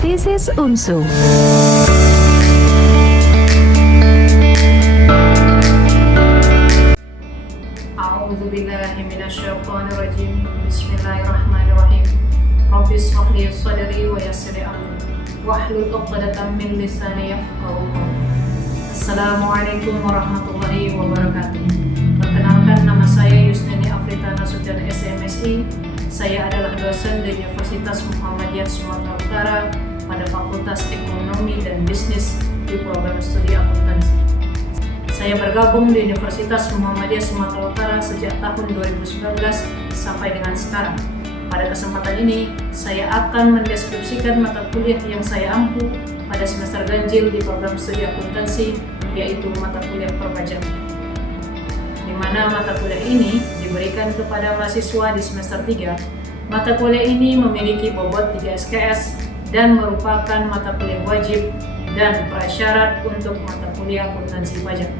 This is UNSU. A'udzubillahi minasyaitonirrajim. Bismillahirrahmanirrahim. Rabbi ishrah li sadri wa yassir li amri wahlul 'uqdatam min lisani yafqahu qawli. Assalamualaikum warahmatullahi wabarakatuh. Perkenalkan, nama saya Yusnini Afrita Nasution SMSI. Saya adalah dosen di Universitas Muhammadiyah Sumatera Utara pada Fakultas Ekonomi dan Bisnis di program studi akuntansi. Saya bergabung di Universitas Muhammadiyah Sumatera Utara sejak tahun 2019 sampai dengan sekarang. Pada kesempatan ini, saya akan mendeskripsikan mata kuliah yang saya ampu pada semester ganjil di program studi akuntansi, yaitu mata kuliah perpajakan. Di mana mata kuliah ini diberikan kepada mahasiswa di semester 3. Mata kuliah ini memiliki bobot 3 SKS dan merupakan mata kuliah wajib dan prasyarat untuk mata kuliah akuntansi pajak.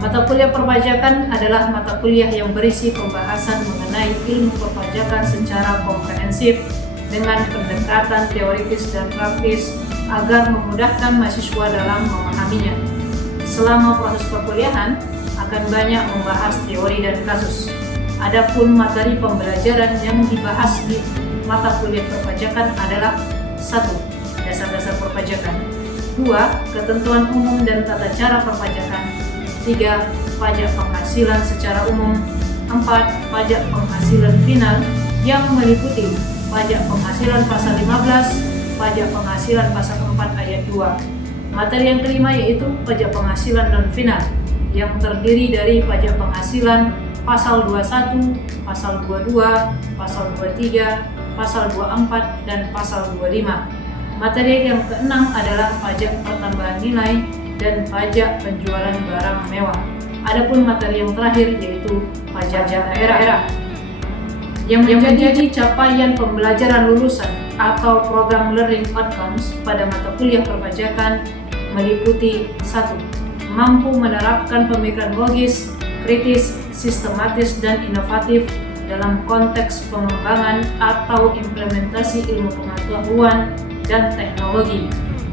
Mata kuliah perpajakan adalah mata kuliah yang berisi pembahasan mengenai ilmu perpajakan secara komprehensif dengan pendekatan teoritis dan praktis agar memudahkan mahasiswa dalam memahaminya. Selama proses perkuliahan akan banyak membahas teori dan kasus. Adapun materi pembelajaran yang dibahas di mata kuliah perpajakan adalah 1. Dasar-dasar perpajakan, 2. Ketentuan umum dan tata cara perpajakan, 3. Pajak penghasilan secara umum, 4. Pajak penghasilan final yang meliputi pajak penghasilan pasal 15, pajak penghasilan pasal 4 ayat 2. Materi yang kelima yaitu pajak penghasilan non final yang terdiri dari pajak penghasilan pasal 21, pasal 22, pasal 23, pasal 24, dan pasal 25. Materi yang keenam adalah pajak pertambahan nilai dan pajak penjualan barang mewah. Adapun materi yang terakhir yaitu pajak daerah yang menjadi capaian pembelajaran lulusan atau program learning outcomes pada mata kuliah perpajakan meliputi 1. Mampu menerapkan pemikiran logis, kritis, sistematis, dan inovatif dalam konteks pengembangan atau implementasi ilmu pengetahuan dan teknologi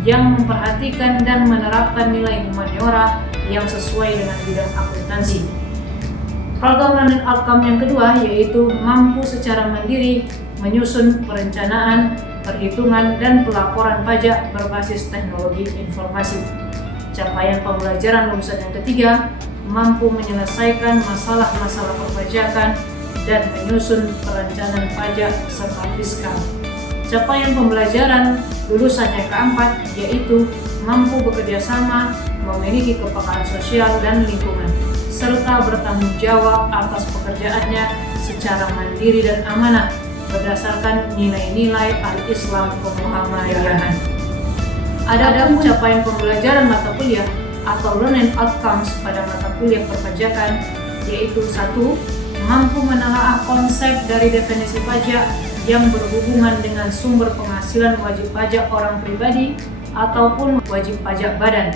yang memperhatikan dan menerapkan nilai humaniora yang sesuai dengan bidang akuntansi. Program learning outcome yang kedua yaitu mampu secara mandiri menyusun perencanaan, perhitungan, dan pelaporan pajak berbasis teknologi informasi. Capaian pembelajaran lulusan yang ketiga mampu menyelesaikan masalah-masalah perpajakan dan menyusun perencanaan pajak serta fiskal. Capaian pembelajaran lulusan yang keempat yaitu mampu bekerja sama, memiliki kepekaan sosial dan lingkungan, serta bertanggung jawab atas pekerjaannya secara mandiri dan amanah berdasarkan nilai-nilai al-Islam kemuhammadiyahan. Adapun capaian pembelajaran mata kuliah atau learning outcomes pada mata kuliah perpajakan yaitu 1. Mampu menelaah konsep dari definisi pajak yang berhubungan dengan sumber penghasilan wajib pajak orang pribadi ataupun wajib pajak badan,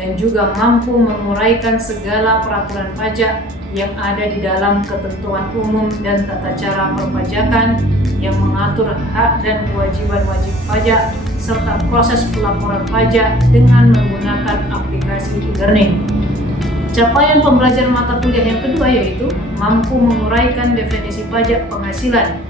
dan juga mampu menguraikan segala peraturan pajak yang ada di dalam ketentuan umum dan tata cara perpajakan yang mengatur hak dan kewajiban wajib pajak serta proses pelaporan pajak dengan menggunakan aplikasi e-learning. Capaian pembelajaran mata kuliah yang kedua yaitu mampu menguraikan definisi pajak penghasilan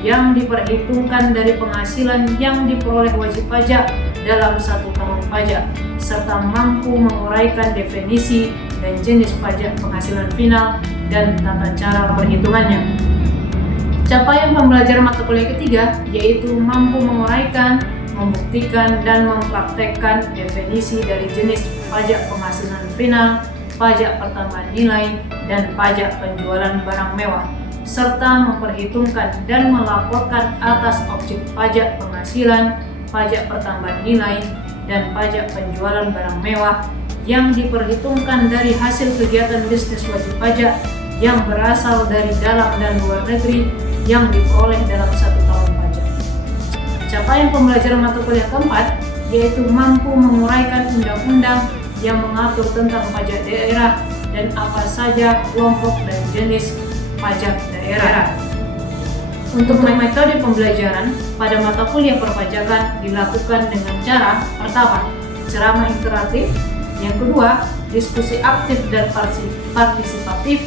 yang diperhitungkan dari penghasilan yang diperoleh wajib pajak dalam 1 tahun pajak, serta mampu menguraikan definisi dan jenis pajak penghasilan final dan tata cara perhitungannya. Capaian pembelajaran mata kuliah ketiga yaitu mampu menguraikan, membuktikan, dan mempraktekkan definisi dari jenis pajak penghasilan final, pajak pertambahan nilai, dan pajak penjualan barang mewah, serta memperhitungkan dan melaporkan atas objek pajak penghasilan, pajak pertambahan nilai, dan pajak penjualan barang mewah yang diperhitungkan dari hasil kegiatan bisnis wajib pajak yang berasal dari dalam dan luar negeri yang diperoleh dalam 1 tahun pajak. Capaian pembelajaran mata kuliah keempat yaitu mampu menguraikan undang-undang yang mengatur tentang pajak daerah dan apa saja kelompok dan jenis pajak daerah. Untuk metode pembelajaran pada mata kuliah perpajakan dilakukan dengan cara pertama, ceramah interaktif, yang kedua, diskusi aktif dan partisipatif,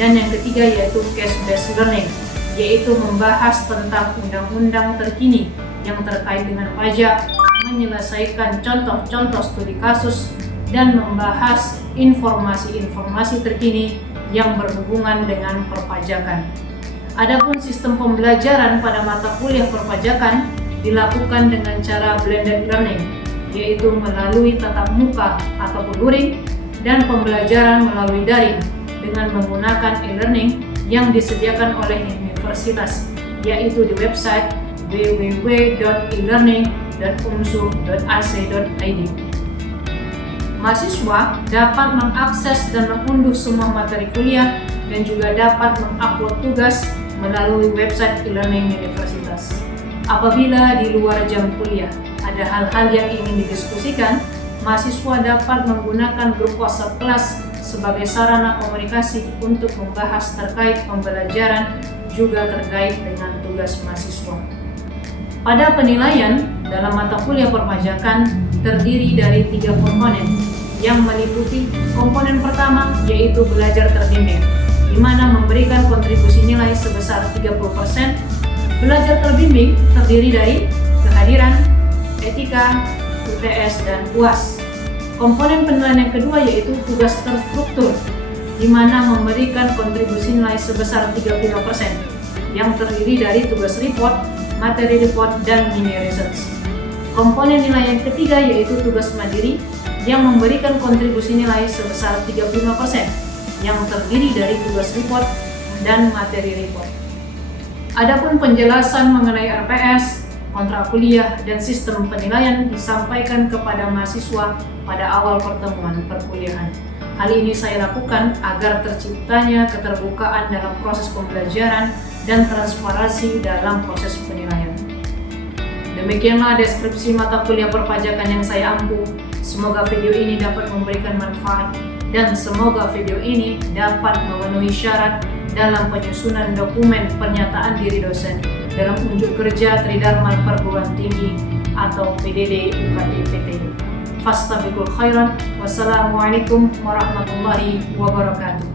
dan yang ketiga yaitu case-based learning, yaitu membahas tentang undang-undang terkini yang terkait dengan pajak, menyelesaikan contoh-contoh studi kasus, dan membahas informasi-informasi terkini yang berhubungan dengan perpajakan. Adapun sistem pembelajaran pada mata kuliah perpajakan dilakukan dengan cara blended learning, yaitu melalui tatap muka ataupun luring dan pembelajaran melalui daring dengan menggunakan e-learning yang disediakan oleh universitas, yaitu di website www.elearning.unsu.ac.id. Mahasiswa dapat mengakses dan mengunduh semua materi kuliah dan juga dapat mengupload tugas melalui website e-learning universitas. Apabila di luar jam kuliah ada hal-hal yang ingin didiskusikan, mahasiswa dapat menggunakan grup WhatsApp kelas sebagai sarana komunikasi untuk membahas terkait pembelajaran juga terkait dengan tugas mahasiswa. Pada penilaian dalam mata kuliah perpajakan terdiri dari 3 komponen yang meliputi komponen pertama yaitu belajar terbimbing, di mana memberikan kontribusi nilai sebesar 30%. Belajar terbimbing terdiri dari kehadiran, etika, UTS, dan UAS. Komponen penilaian yang kedua yaitu tugas terstruktur, di mana memberikan kontribusi nilai sebesar 35%, yang terdiri dari tugas report, materi report, dan mini research. Komponen nilai yang ketiga yaitu tugas mandiri, yang memberikan kontribusi nilai sebesar 35%, yang terdiri dari tugas report dan materi report. Adapun penjelasan mengenai RPS, kontrak kuliah, dan sistem penilaian disampaikan kepada mahasiswa pada awal pertemuan perkuliahan. Hal ini saya lakukan agar terciptanya keterbukaan dalam proses pembelajaran dan transparansi dalam proses penilaian. Demikianlah deskripsi mata kuliah perpajakan yang saya ampu. Semoga video ini dapat memberikan manfaat dan semoga video ini dapat memenuhi syarat dalam penyusunan dokumen pernyataan diri dosen dalam unjuk kerja Tridharma Perguruan Tinggi atau PDD UKT-PT. Fastabiqul khairan. Wassalamualaikum warahmatullahi wabarakatuh.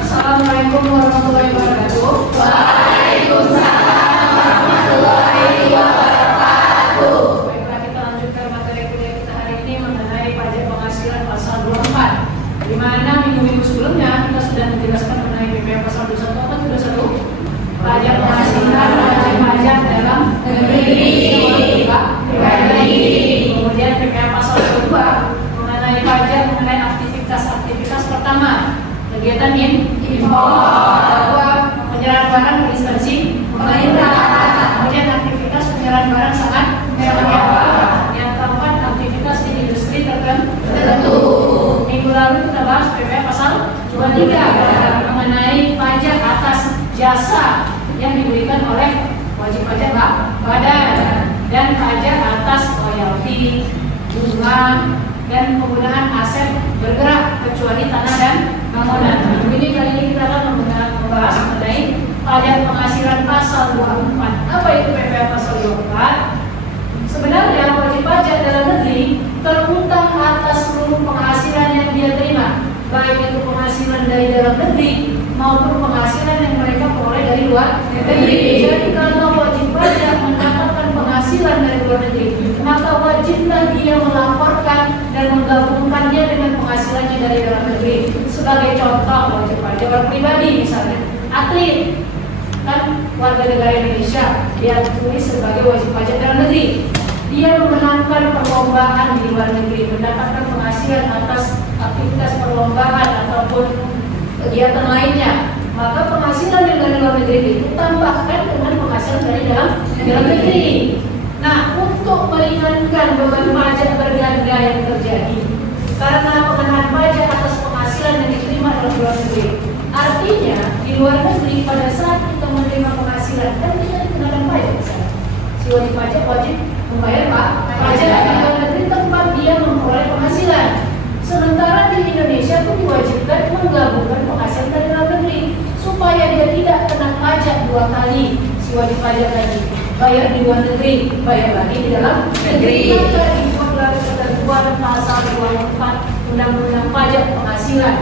Assalamualaikum warahmatullahi wabarakatuh. Waalaikumsalam warahmatullahi wabarakatuh. Baiklah, kita lanjutkan materi kuliah kita hari ini mengenai pajak penghasilan pasal 24, di mana minggu-minggu sebelumnya kita sudah menjelaskan mengenai PPh pasal 21. Apa itu 21? Pajak penghasilan wajib pajak dalam negeri. Kemudian PPh pasal 22 mengenai pajak mengenai aktivitas pertama, kegiatan impor, kedua penyerahan barang ke instansi pemerintah, kemudian aktivitas penyerahan barang sangat mewah, yang keempat aktivitas di industri tertentu. Minggu lalu kita bahas PPh pasal 23 mengenai pajak atas jasa yang diberikan oleh wajib pajak badan dan pajak atas royalti, bunga, dan penggunaan aset bergerak kecuali tanah dan bangunan. Jadi kali ini kita akan membahas mengenai pajak penghasilan pasal 24. Apa itu PPh pasal 24? Sebenarnya wajib pajak dalam negeri terhutang atas seluruh penghasilan yang dia terima, baik itu penghasilan dari dalam negeri maupun penghasilan yang mereka peroleh dari luar negeri. Jadi kalau wajib pajak mendapatkan penghasilan dari luar negeri, maka wajiblah dia melaporkan dan menggabungkannya dengan penghasilannya dari dalam negeri. Sebagai contoh, wajib pajak orang pribadi misalnya, atlet kan warga negara Indonesia, dia tulis sebagai wajib pajak dalam negeri. Dia memenangkan perlombaan di luar negeri, mendapatkan penghasilan atas aktivitas perlombaan ataupun kegiatan lainnya, maka penghasilan yang dari luar negeri itu tambahkan dengan penghasilan dari dalam negeri. Nah, untuk meringankan beban pajak berganda yang terjadi karena pengenaan pajak atas penghasilan yang diterima dalam luar negeri, artinya di luar negeri pada saat kita menerima penghasilan kan tidak dikenakan pajak. Si wajib pajak wajib membayar pajak di luar negeri tempat dia memperoleh penghasilan. Sementara di Indonesia pun diwajibkan menggabungkan penghasilan dari dalam negeri supaya dia tidak kena pajak dua kali. si wajib pajak tadi bayar di luar negeri, bayar lagi di dalam negeri. Maka dibuatlah ketentuan pasal 24 Undang-Undang Pajak Penghasilan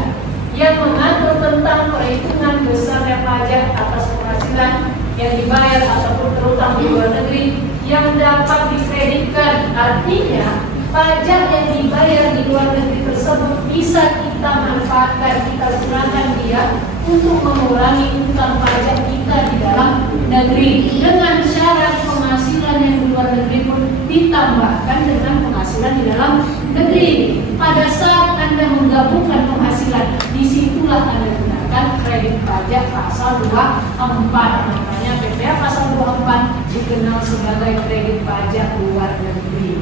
yang mengatur tentang perhitungan besarnya pajak atas penghasilan yang dibayar ataupun terutang di luar negeri yang dapat dikreditkan. Artinya pajak yang dibayar di luar negeri tersebut bisa kita manfaatkan, kita gunakan dia untuk mengurangi utang pajak kita di dalam negeri dengan syarat penghasilan yang di luar negeri pun ditambahkan dengan penghasilan di dalam negeri. Pada saat Anda menggabungkan penghasilan, disitulah Anda gunakan kredit pajak pasal 24. Makanya PPh pasal 24 dikenal sebagai kredit pajak luar negeri.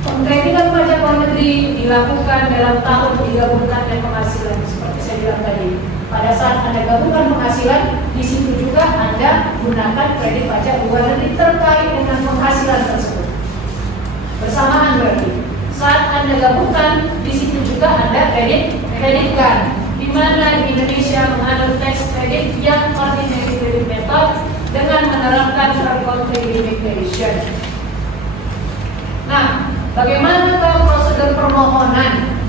Pengkreditan pajak luar negeri dilakukan dalam tahun 3 bulan dan penghasilan seperti saya bilang tadi. Pada saat Anda gabungkan penghasilan, di situ juga Anda gunakan kredit pajak luar negeri terkait dengan penghasilan tersebut. Bersamaan berarti. Saat Anda gabungkan, di situ juga Anda kreditkan. Di mana di Indonesia menganut tax credit yang ordinary credit method dengan menerapkan country limitation. Nah, bagaimana prosedur permohonan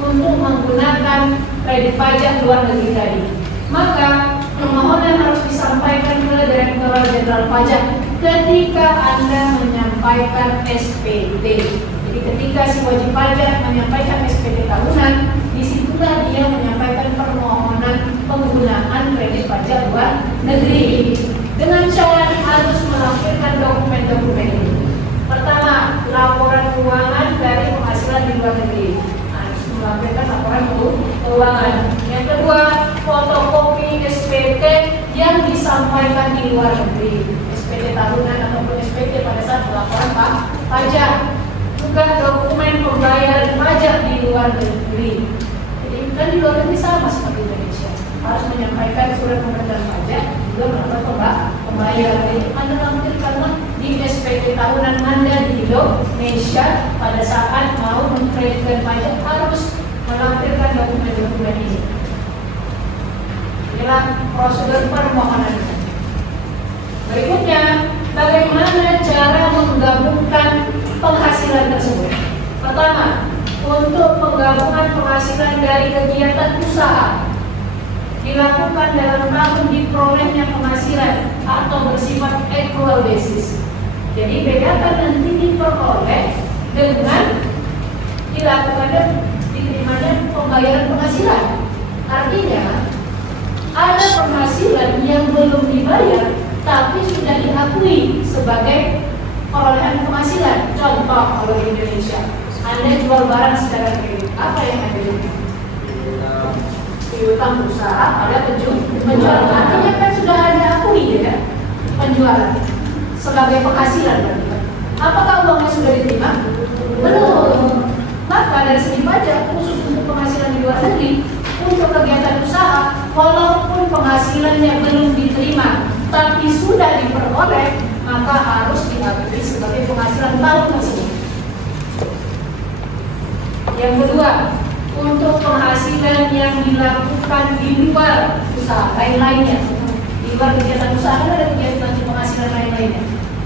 untuk menggunakan kredit pajak luar negeri tadi? Maka permohonan harus disampaikan ke Direktorat Jenderal Pajak ketika Anda menyampaikan SPT. Jadi ketika si wajib pajak menyampaikan SPT tahunan, disitulah dia menyampaikan permohonan penggunaan kredit pajak luar negeri dengan syarat harus melampirkan dokumen-dokumen ini. Pertama, laporan keuangan dari penghasilan di luar negeri. Harus melampirkan laporan keuangan. Yang kedua, fotokopi SPT yang disampaikan di luar negeri. SPT tahunan ataupun SPT pada saat pelaporan pajak. Juga dokumen pembayaran pajak di luar negeri. Jadi kan di luar negeri sama seperti Indonesia. Harus menyampaikan surat pemberitahuan pajak juga melakukan pembayaran. Jadi Anda lampirkanlah di SPT tahunan Anda di Indonesia pada saat mau mengkreditkan pajak harus melampirkan dokumen-dokumen ini. Inilah prosedur permohonan. Berikutnya, bagaimana cara menggabungkan penghasilan tersebut? Pertama, untuk penggabungan penghasilan dari kegiatan usaha dilakukan dalam tahun diperolehnya penghasilan atau bersifat equal basis. Jadi bedakan nanti diperoleh dengan dilakukannya diterimanya pembayaran penghasilan. Artinya ada penghasilan yang belum dibayar tapi sudah diakui sebagai perolehan penghasilan. Contoh kalau di Indonesia, Anda jual barang secara kredit, apa yang Anda jual? Piutang usaha pada penjualan. Artinya kan sudah Anda akui ya penjualan sebagai penghasilan berarti. Apakah uangnya sudah diterima? Belum. Maka dari segi pajak khusus untuk penghasilan di luar negeri untuk kegiatan usaha, walaupun penghasilannya belum diterima tapi sudah diperoleh, maka harus diakui sebagai penghasilan tahun tersebut. Yang kedua, untuk penghasilan yang dilakukan di luar usaha lain-lainnya, di luar kegiatan usaha ada kegiatan penghasilan lain-lainnya,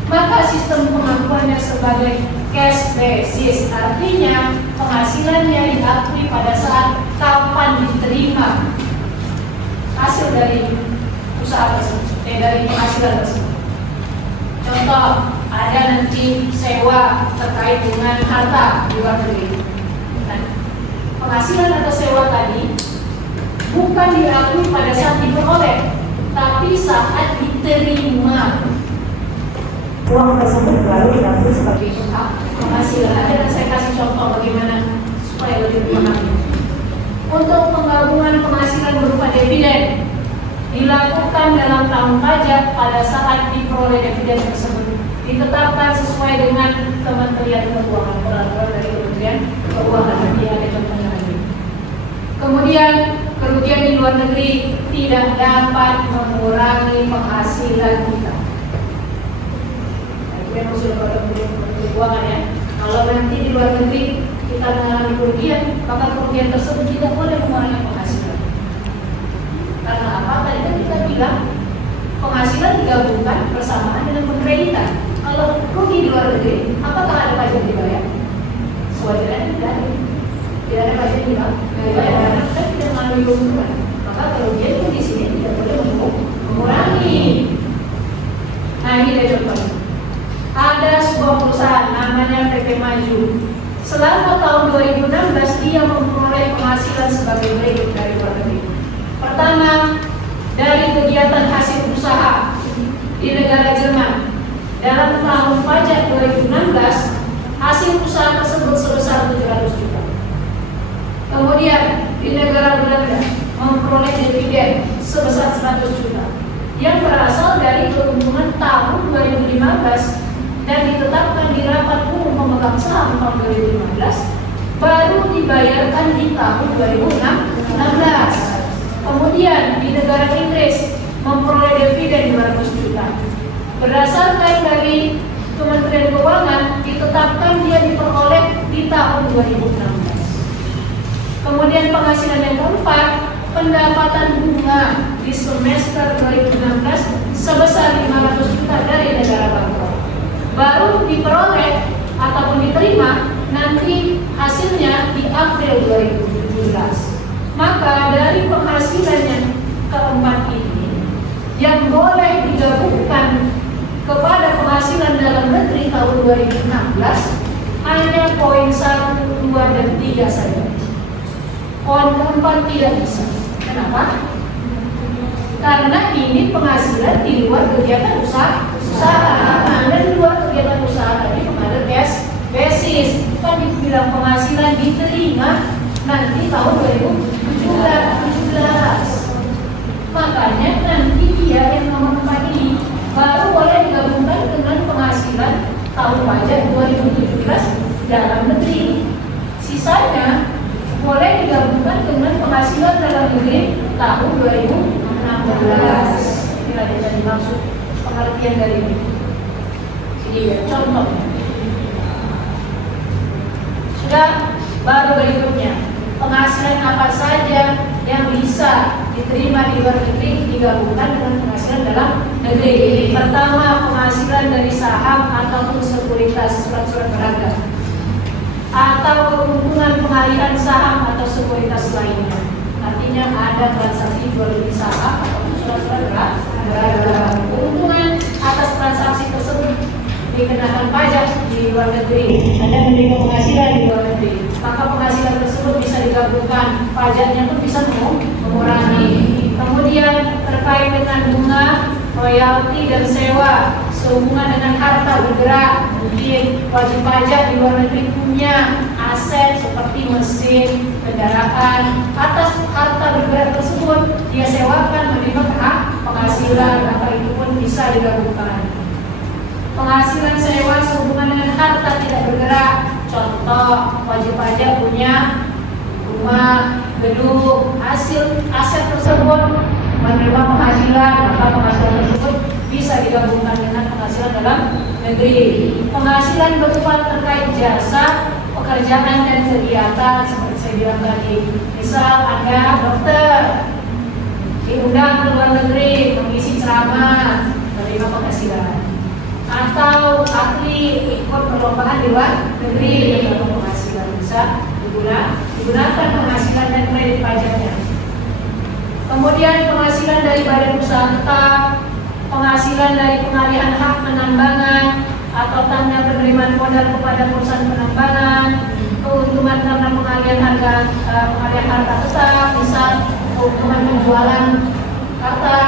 maka sistem pengakuannya sebagai cash basis, artinya penghasilannya diakui pada saat kapan diterima hasil dari usaha tersebut, dari penghasilan tersebut. Contoh, ada nanti sewa terkait dengan harta di luar negeri. Nah, penghasilan atau sewa tadi bukan diakui pada saat diperoleh, tapi saat diterima. Uang tersebut baru diakui sebagai penghasilan. Ada dan saya kasih contoh bagaimana supaya lebih memahami. Untuk penggabungan penghasilan berupa dividen dilakukan dalam tahun pajak pada saat diperoleh dividen tersebut ditetapkan sesuai dengan Kementerian Keuangan, peraturan dari Kementerian Keuangan. Nanti ada contohnya lagi. Kemudian kerugian di luar negeri tidak dapat mengurangi penghasilan kita. Nah, itu yang sudah pada Kementerian Keuangan ya. Kalau nanti di luar negeri kita mengalami kerugian, maka kerugian tersebut tidak boleh mengurangi penghasilan. Karena apa? Tadi kan kita bilang penghasilan digabungkan bersamaan dengan pengkreditan. Kalau rugi di luar negeri, apakah ada pajak yang dibayar? Sewajarnya tidak ada pajak yang dibayar karena kita tidak melalui keuntungan. Maka kerugian pun di sini tidak boleh mengurangi. Nah, ini ada contohnya. Ada sebuah perusahaan namanya PP Maju. Selama tahun 2016 dia memperoleh penghasilan sebagai berikut dari luar negeri. Pertama, dari kegiatan hasil usaha di negara Jerman. Dalam tahun pajak 2016, hasil usaha tersebut sebesar 700 juta. Kemudian di negara Belanda memperoleh dividen sebesar 100 juta yang berasal dari keuntungan tahun 2015 dan ditetapkan di rapat umum pemegang saham tahun 2015, baru dibayarkan di tahun 2016. Kemudian di negara Inggris memperoleh dividen 200 juta. Berdasarkan dari Kementerian Keuangan ditetapkan dia diperoleh di tahun 2016. Kemudian penghasilan yang keempat, pendapatan bunga di semester 2016 sebesar 500 juta dari negara bangkrut. Baru diperoleh ataupun diterima nanti hasilnya di April 2017. Maka dari penghasilan yang keempat ini yang boleh digabungkan kepada penghasilan dalam negeri tahun 2016 hanya poin 1, 2, dan 3 saja. Poin keempat tidak bisa. Kenapa? Karena ini penghasilan di luar kegiatan usaha. Nah, dan di luar kegiatan usaha tadi ada cash basis. Kan dibilang penghasilan diterima nanti tahun 2017. Makanya nanti dia yang nomor 4 ini baru boleh digabungkan dengan penghasilan tahun pajak 2017 dalam negeri. Sisanya boleh digabungkan dengan penghasilan dalam negeri tahun 2016. Inilah yang dimaksud pengertian dari ini. Jadi contoh. Sudah, baru berikutnya penghasilan apa saja yang bisa diterima di luar negeri digabungkan dengan penghasilan dalam negeri. Pertama, penghasilan dari saham ataupun sekuritas surat-surat berharga, atau keuntungan pengalihan saham atau sekuritas lainnya. Artinya ada transaksi jual beli saham ataupun surat-surat berharga. Keuntungan atas transaksi tersebut dikenakan pajak di luar negeri. Anda menerima penghasilan di luar negeri, maka penghasilan tersebut bisa digabungkan, pajaknya pun bisa mengurangi. Kemudian terkait dengan bunga, royalti dan sewa sehubungan dengan harta bergerak, mungkin wajib pajak di luar negeri punya aset seperti mesin, kendaraan. Atas harta bergerak tersebut dia sewakan, menerima penghasilan, maka itu pun bisa digabungkan. Penghasilan sewa sehubungan dengan harta tidak bergerak, contoh wajib pajak punya rumah, gedung, hasil aset tersebut menerima penghasilan, maka penghasilan tersebut bisa digabungkan dengan penghasilan dalam negeri. Penghasilan berupa terkait jasa, pekerjaan dan kegiatan seperti saya bilang tadi. Misal Anda dokter diundang ke luar negeri mengisi ceramah, menerima penghasilan. Atau atlet ikut perlombaan di luar negeri yang dapat penghasilan, bisa digunakan penghasilan dan kredit pajaknya. Kemudian penghasilan dari badan usaha tetap, penghasilan dari pengalihan hak penambangan atau tanda penerimaan modal kepada perusahaan penambangan, keuntungan karena pengalihan harta tetap, misal keuntungan penjualan harta,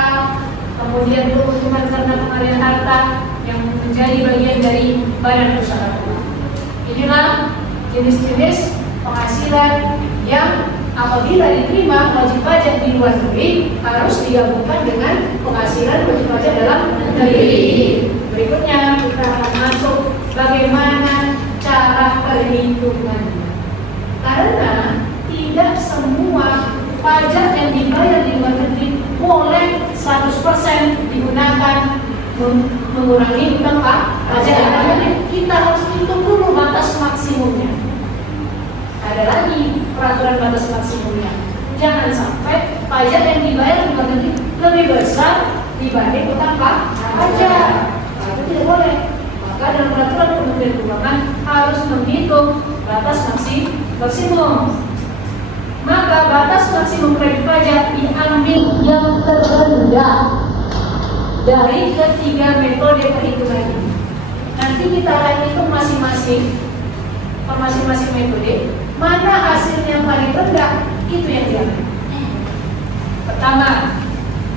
kemudian keuntungan karena pengalihan harta yang menjadi bagian dari badan usaha. Inilah jenis-jenis penghasilan yang apabila diterima wajib pajak di luar negeri harus digabungkan dengan penghasilan wajib pajak dalam negeri. Berikutnya kita akan masuk bagaimana cara perhitungannya. Karena tidak semua pajak yang dibayar di luar negeri boleh 100% digunakan mengurangi hutang pajak. Kita harus hitung dulu batas maksimumnya. Ada lagi peraturan batas maksimumnya. Jangan sampai pajak yang dibayar di luar negeri lebih besar dibanding utang pajak. Nah, itu tidak boleh. Maka dalam peraturan Kementerian Keuangan harus menghitung batas maksimum. Maka batas maksimum kredit pajak diambil yang terendah dari ketiga metode perhitungan ini. Nanti kita akan hitung masing-masing metode, mana hasilnya yang paling rendah, itu yang diambil. Pertama,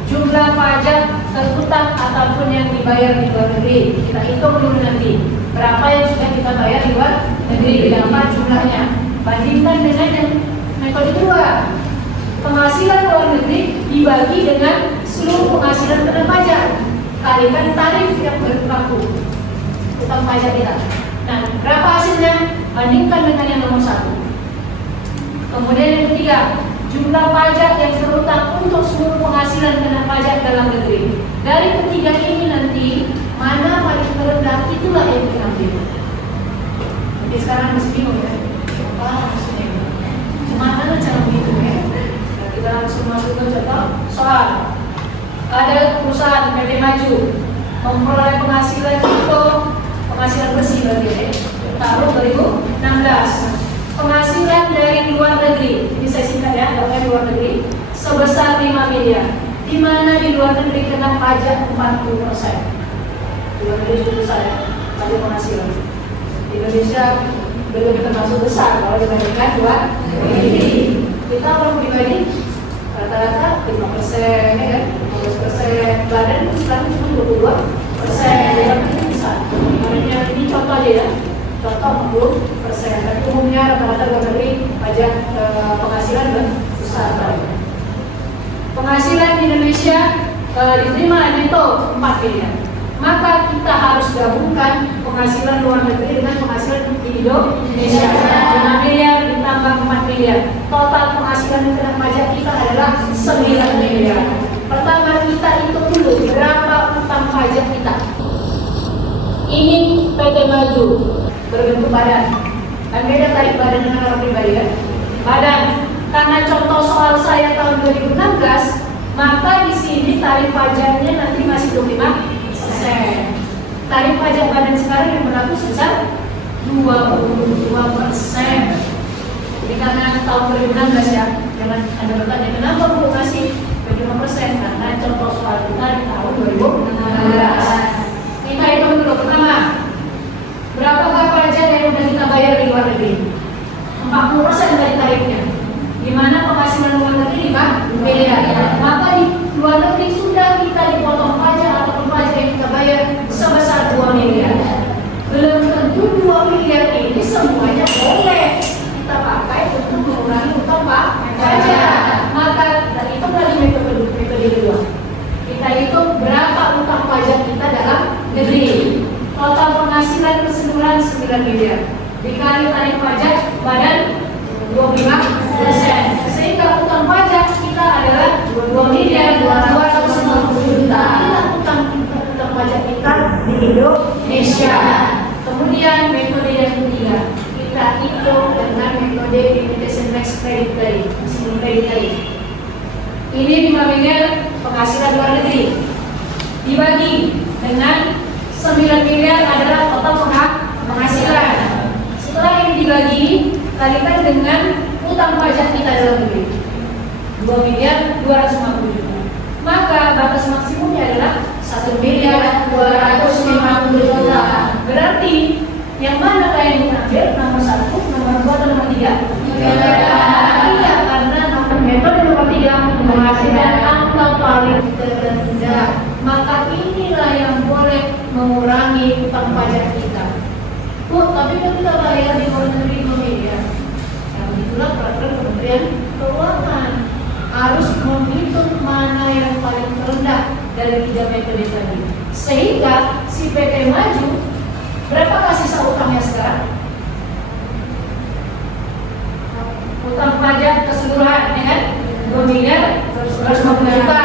jumlah pajak terutang ataupun yang dibayar di luar negeri. Kita hitung dulu nanti berapa yang sudah kita bayar di luar negeri, berapa jumlahnya. Bandingkan dengan yang metode kedua, penghasilan luar negeri dibagi dengan seluruh penghasilan kena pajak, kalikan tarif yang berlaku utang pajak kita. Nah, berapa hasilnya? Bandingkan dengan yang nomor 1. Kemudian yang ketiga, jumlah pajak yang terutang untuk seluruh penghasilan kena pajak dalam negeri. Dari ketiga ini nanti mana paling terendah, itulah yang diambil. Jadi sekarang masih bingung ya, apa maksudnya? Mana cara menghitung ya? Nah, kita langsung masuk ke contoh soal. Ada perusahaan PT Maju memperoleh penghasilan itu penghasilan bersih berarti ya, tahun 2016. Penghasilan dari luar negeri, ini saya singkat ya, dari luar negeri sebesar 5 miliar. Di mana di luar negeri kena pajak 40%. Di luar negeri cukup besar ya, pajak penghasilan. Di Indonesia belum termasuk besar kalau dibandingkan luar negeri. Kita orang pribadi rata-rata 5%, ya kan, 15%. Badan sekarang cuma 22%. Yang besar. Makanya ini contoh aja ya. Contoh 40%. Tapi umumnya rata-rata luar negeri pajak penghasilan besar. Penghasilan di Indonesia diterima neto 4 miliar. Maka kita harus gabungkan penghasilan luar negeri dengan penghasilan di Indonesia. 5 miliar ditambah 4 miliar. Total penghasilan yang kena pajak kita adalah 9 miliar. Pertama kita hitung dulu berapa utang pajak kita. Ini PT Maju berbentuk badan. Dan beda tarif badan dengan orang pribadi ya. Badan. Karena contoh soal saya tahun 2016, maka di sini tarif pajaknya nanti masih 25%. Tarif pajak badan sekarang yang berlaku sebesar 22%. Jadi karena tahun 2016 ya, jangan Anda bertanya kenapa Bu masih 25%, karena contoh soal kita di tahun 2016. Kita hitung dulu pertama, berapakah pajak yang sudah kita bayar di luar negeri? 40% dari tarifnya. Di mana penghasilan luar negeri 5 miliar. Maka di luar negeri sudah kita dipotong pajak atau pajak yang kita bayar sebesar 2 miliar. Belum tentu 2 miliar ini semuanya boleh kita pakai untuk mengurangi utang pajak. Maka dari itu dari metode kedua. Kita hitung berapa utang pajak kita dalam negeri. Total penghasilan keseluruhan 9 miliar. Dikali tarif pajak badan 25%. Sehingga utang pajak kita adalah 2 miliar 250 juta. Inilah utang pajak kita di Indonesia. Kemudian metode yang ketiga, kita hitung dengan metode limitation max credit tadi, maksimum kredit tadi. Ini 5 miliar penghasilan luar negeri dibagi dengan 9 miliar adalah total penghasilan. Setelah ini dibagi, kalikan dengan utang pajak kita dalam negeri 2 miliar 250 juta. Maka batas maksimumnya adalah 1 miliar 250 juta. Berarti yang mana yang diambil? Nomor 1, nomor 2, atau nomor 3? Iya, karena metode nomor 3 menghasilkan angka paling terendah. Maka inilah yang boleh mengurangi utang pajak kita. Bu, tapi kan kita bayar di luar negeri 2 miliar. Yang itulah peraturan Kementerian Keuangan. Harus menghitung mana yang paling rendah dari 3 metode tadi. Sehingga si PT Maju, berapa sisa utangnya sekarang? Utang pajak keseluruhan, ya kan? 2 miliar 150 juta.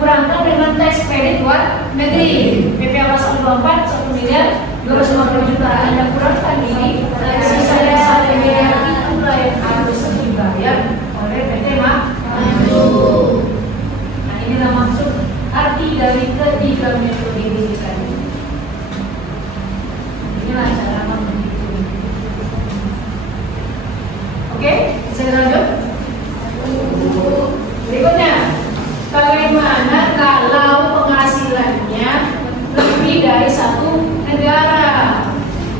Kurangkan dengan tax credit luar negeri. PPh pasal 24 1 miliar 250 juta. Anda kurangkan ini, sisa yang 1 miliar itulah yang harus dibayar oleh PT Maju. Nah, inilah maksud arti dari lebih dari satu negara,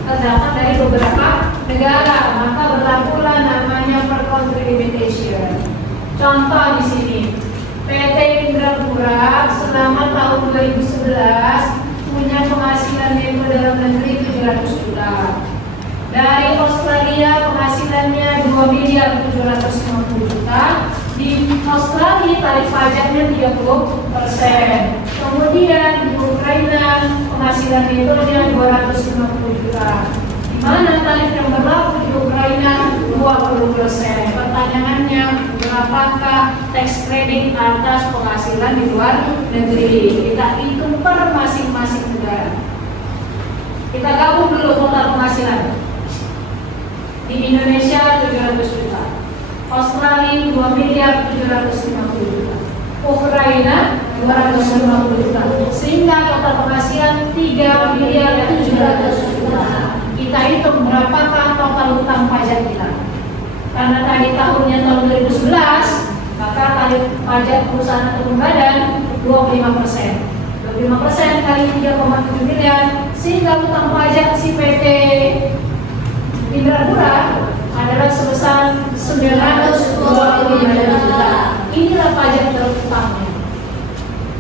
terdapat dari beberapa negara, maka berlakulah namanya per country limitation. Contoh di sini, PT Indrapura selama tahun 2011 punya penghasilan neto dalam negeri 700 juta. Dari Australia penghasilannya 2.750 juta. Di Australia tarif pajaknya 30%. Kemudian di Ukraina penghasilan netonya 250 juta. Di mana tarif yang berlaku di Ukraina 20%. Pertanyaannya, berapakah tax credit atas penghasilan di luar negeri? Kita hitung per masing-masing negara. Kita gabung dulu total penghasilan. Di Indonesia 700 juta, Australia 2.750 juta, Ukraina 250 juta, sehingga total penghasilan 3.700 juta. Kita hitung berapakah total hutang pajak kita. Karena tadi tahunnya tahun 2011, maka tarif pajak perusahaan atau badan 25%. 25% kali 3,7 miliar, sehingga hutang pajak si PT Indrapura adalah sebesar 925 juta. Inilah pajak terutangnya.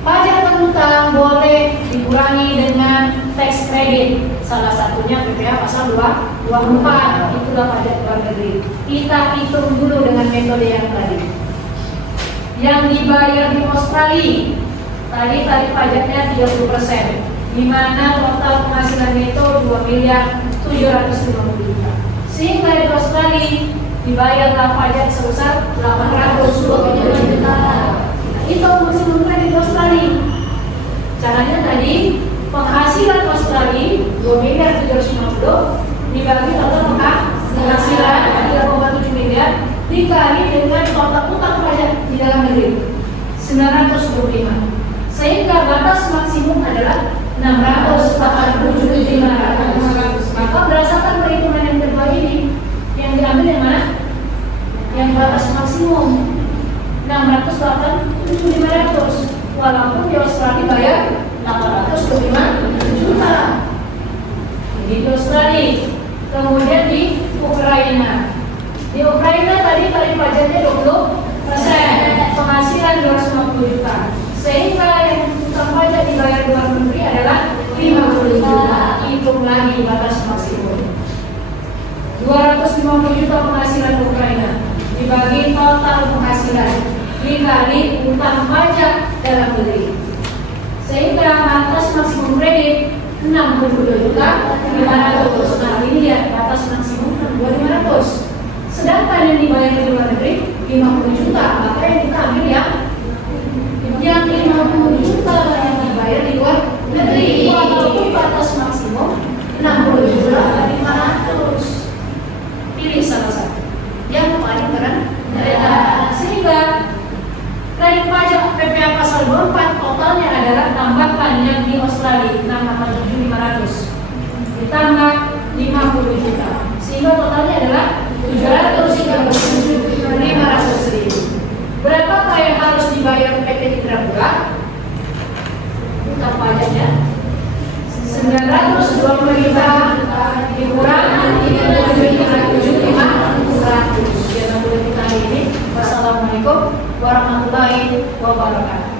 Pajak terutang boleh dikurangi dengan tax credit. Salah satunya PPh pasal 224. Itulah pajak luar negeri. Kita hitung dulu dengan metode yang tadi. Yang dibayar di Australia, tadi tarif pajaknya 30%, di mana total penghasilan neto 2.750 juta. Sehingga di Australia dibayarlah pajak sebesar 820 juta. Itu maksimum kredit Australia. Caranya tadi penghasilan Australia 2.750 dibagi total penghasilan 3,7 miliar dikali dengan total utang pajak di dalam negeri 925. Sehingga batas maksimum adalah 647.500. Maka berdasarkan perhitungan yang kedua ini, yang diambil yang mana? Yang batas maksimum 687.500. Walaupun di Australia bayar 825 juta. Jadi di Australia. Kemudian di Ukraina. Di Ukraina tadi tarif pajaknya 20%, penghasilan 250 juta. Sehingga yang utang pajak dibayar di luar negeri adalah 50 juta. Hitung lagi batas maksimum. 250 juta penghasilan Ukraina dibagi total penghasilan dikali utang pajak dalam negeri. Sehingga batas maksimum kredit 62 juta 500. Nah ini lihat batas maksimum 62.500. Sedangkan yang dibayar di luar negeri 50 juta. Maka yang kita ambil yang 50 juta yang dibayar di luar negeri. Walaupun batas maksimum 60 juta 500. Pilih salah satu yang paling rendah. Sehingga kredit pajak PPh pasal 24 totalnya adalah tambahan yang di Australia 647.500 ditambah 50 juta, sehingga totalnya adalah 737.500.000. Berapakah yang harus dibayar PT Indrapura? Utang pajaknya 925 dikurangi 7.500. Jangan boleh kita ini. Wassalamualaikum warahmatullahi wabarakatuh.